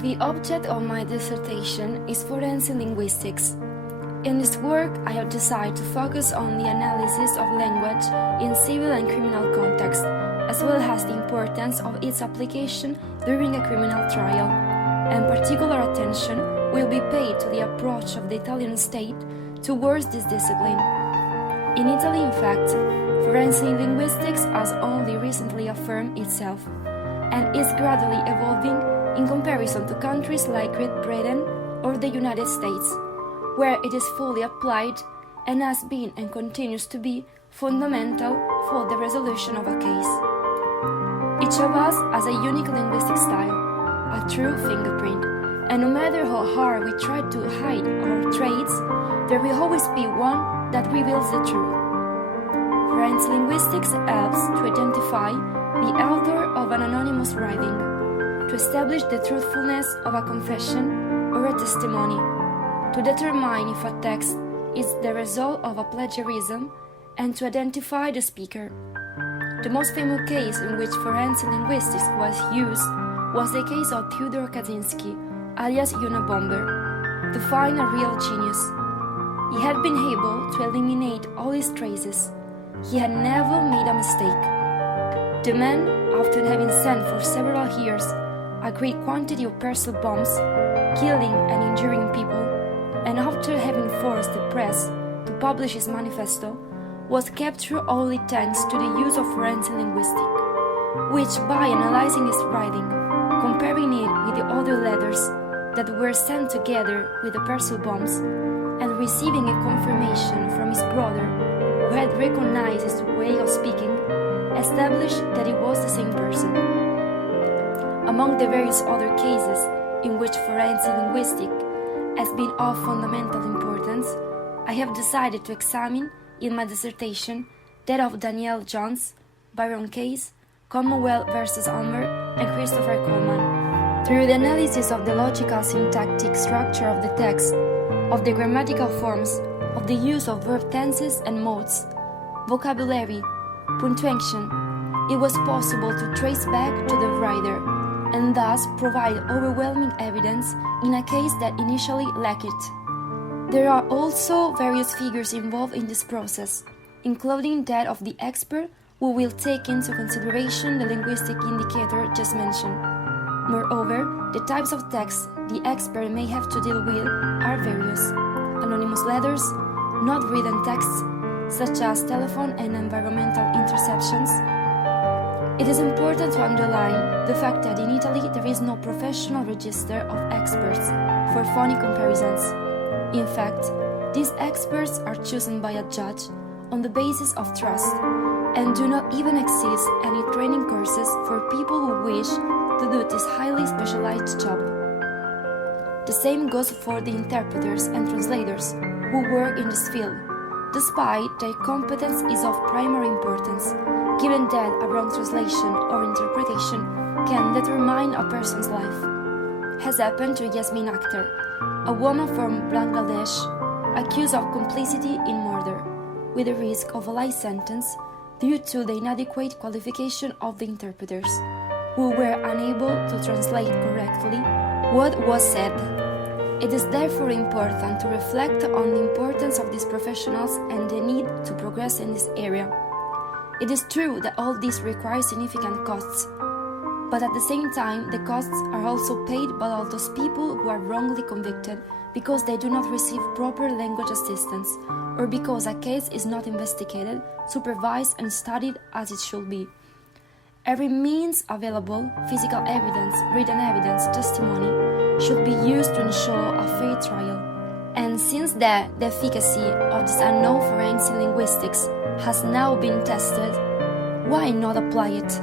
The object of my dissertation is forensic linguistics. In this work, I have decided to focus on the analysis of language in civil and criminal context, as well as the importance of its application during a criminal trial, and particular attention will be paid to the approach of the Italian state towards this discipline. In Italy, in fact, forensic linguistics has only recently affirmed itself, and is gradually evolving in comparison to countries like Great Britain or the United States, where it is fully applied and has been and continues to be fundamental for the resolution of a case. Each of us has a unique linguistic style, a true fingerprint, and no matter how hard we try to hide our traits, there will always be one that reveals the truth. Forensic linguistics helps to identify the author of an anonymous writing, to establish the truthfulness of a confession or a testimony, to determine if a text is the result of a plagiarism, and to identify the speaker. The most famous case in which forensic linguistics was used was the case of Theodore Kaczynski, alias Unabomber, to find a real genius. He had been able to eliminate all his traces. He had never made a mistake. The man, after having sent for several years a great quantity of personal bombs, killing and injuring people, and after having forced the press to publish his manifesto, was captured only thanks to the use of forensic linguistics, which, by analyzing his writing, comparing it with the other letters that were sent together with the personal bombs, and receiving a confirmation from his brother, who had recognized his way of speaking, established that he was the same person. Among the various other cases in which forensic linguistics has been of fundamental importance, I have decided to examine in my dissertation that of Daniel Jones, Byron Case, Commonwealth versus Homer, and Christopher Coleman. Through the analysis of the logical syntactic structure of the text, of the grammatical forms, of the use of verb tenses and modes, vocabulary, punctuation, it was possible to trace back to the writer, and thus provide overwhelming evidence in a case that initially lacked it. There are also various figures involved in this process, including that of the expert who will take into consideration the linguistic indicator just mentioned. Moreover, the types of text the expert may have to deal with are various: anonymous letters, not written texts, such as telephone and environmental interceptions. It is important to underline the fact that in Italy there is no professional register of experts for phonic comparisons. In fact, these experts are chosen by a judge on the basis of trust, and do not even exist any training courses for people who wish to do this highly specialized job. The same goes for the interpreters and translators who work in this field, despite their competence is of primary importance, given that a wrong translation or interpretation can determine a person's life. Has happened to Yasmin Akhtar, a woman from Bangladesh accused of complicity in murder, with the risk of a life sentence due to the inadequate qualification of the interpreters, who were unable to translate correctly what was said. It is therefore important to reflect on the importance of these professionals and the need to progress in this area. It is true that all this requires significant costs, but at the same time, the costs are also paid by all those people who are wrongly convicted because they do not receive proper language assistance, or because a case is not investigated, supervised, and studied as it should be. Every means available, physical evidence, written evidence, testimony, should be used to ensure a fair trial. And since the efficacy of this unknown forensic linguistics has now been tested, why not apply it?